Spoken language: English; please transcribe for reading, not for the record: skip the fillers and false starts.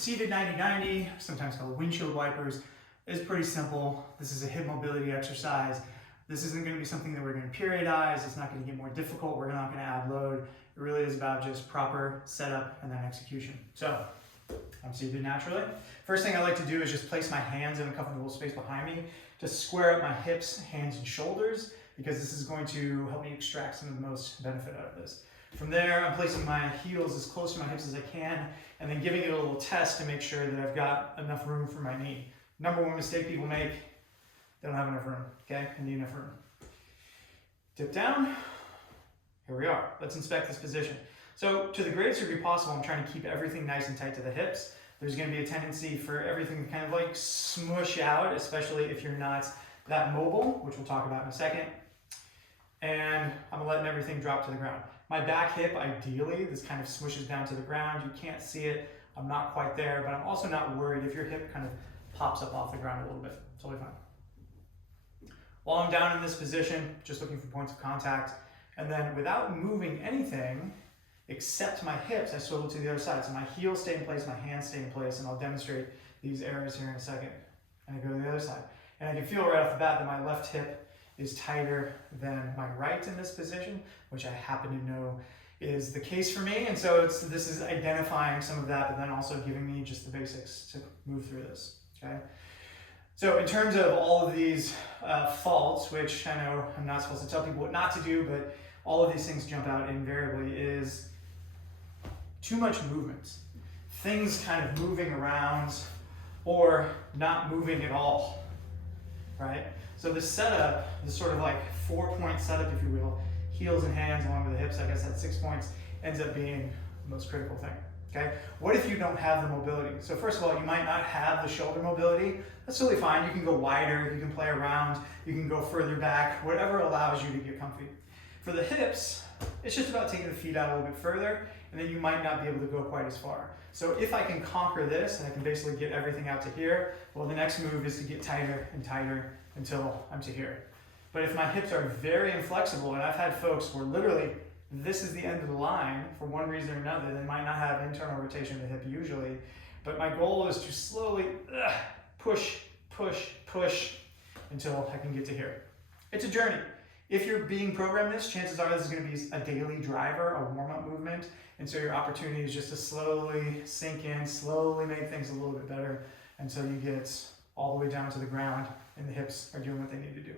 The seated 90-90, sometimes called windshield wipers, is pretty simple. This is a hip mobility exercise. This isn't going to be something that we're going to periodize. It's not going to get more difficult. We're not going to add load. It really is about just proper setup and then execution. So I'm seated naturally. First thing I like to do is just place my hands in a comfortable space behind me to square up my hips, hands, and shoulders, because this is going to help me extract some of the most benefit out of this. From there, I'm placing my heels as close to my hips as I can, and then giving it a little test to make sure that I've got enough room for my knee. Number one mistake people make, they don't have enough room, okay? I need enough room. Dip down, here we are. Let's inspect this position. So to the greatest degree possible, I'm trying to keep everything nice and tight to the hips. There's gonna be a tendency for everything to kind of like smush out, especially if you're not that mobile, which we'll talk about in a second. And I'm letting everything drop to the ground. My back hip, ideally, this kind of smushes down to the ground. You can't see it. I'm not quite there, but I'm also not worried if your hip kind of pops up off the ground a little bit. Totally fine. While I'm down in this position, just looking for points of contact, and then without moving anything except my hips, I swivel to the other side. So my heels stay in place, my hands stay in place, and I'll demonstrate these areas here in a second. And I go to the other side. And I can feel right off the bat that my left hip is tighter than my right in this position, which I happen to know is the case for me. And so this is identifying some of that, but then also giving me just the basics to move through this, okay? So in terms of all of these faults, which I know I'm not supposed to tell people what not to do, but all of these things jump out invariably, is too much movement. Things kind of moving around or not moving at all, right? So the setup, this sort of like 4-point setup, if you will, heels and hands along with the hips, I guess that's 6 points, ends up being the most critical thing, okay? What if you don't have the mobility? So first of all, you might not have the shoulder mobility. That's totally fine. You can go wider, you can play around, you can go further back, whatever allows you to get comfy. For the hips, it's just about taking the feet out a little bit further, and then you might not be able to go quite as far. So if I can conquer this, and I can basically get everything out to here, well, the next move is to get tighter and tighter until I'm to here. But if my hips are very inflexible, and I've had folks where literally this is the end of the line for one reason or another, they might not have internal rotation of the hip usually, but my goal is to slowly push, push, push until I can get to here. It's a journey. If you're being programmed this, chances are this is going to be a daily driver, a warm-up movement, and so your opportunity is just to slowly sink in, slowly make things a little bit better until you get all the way down to the ground and the hips are doing what they need to do.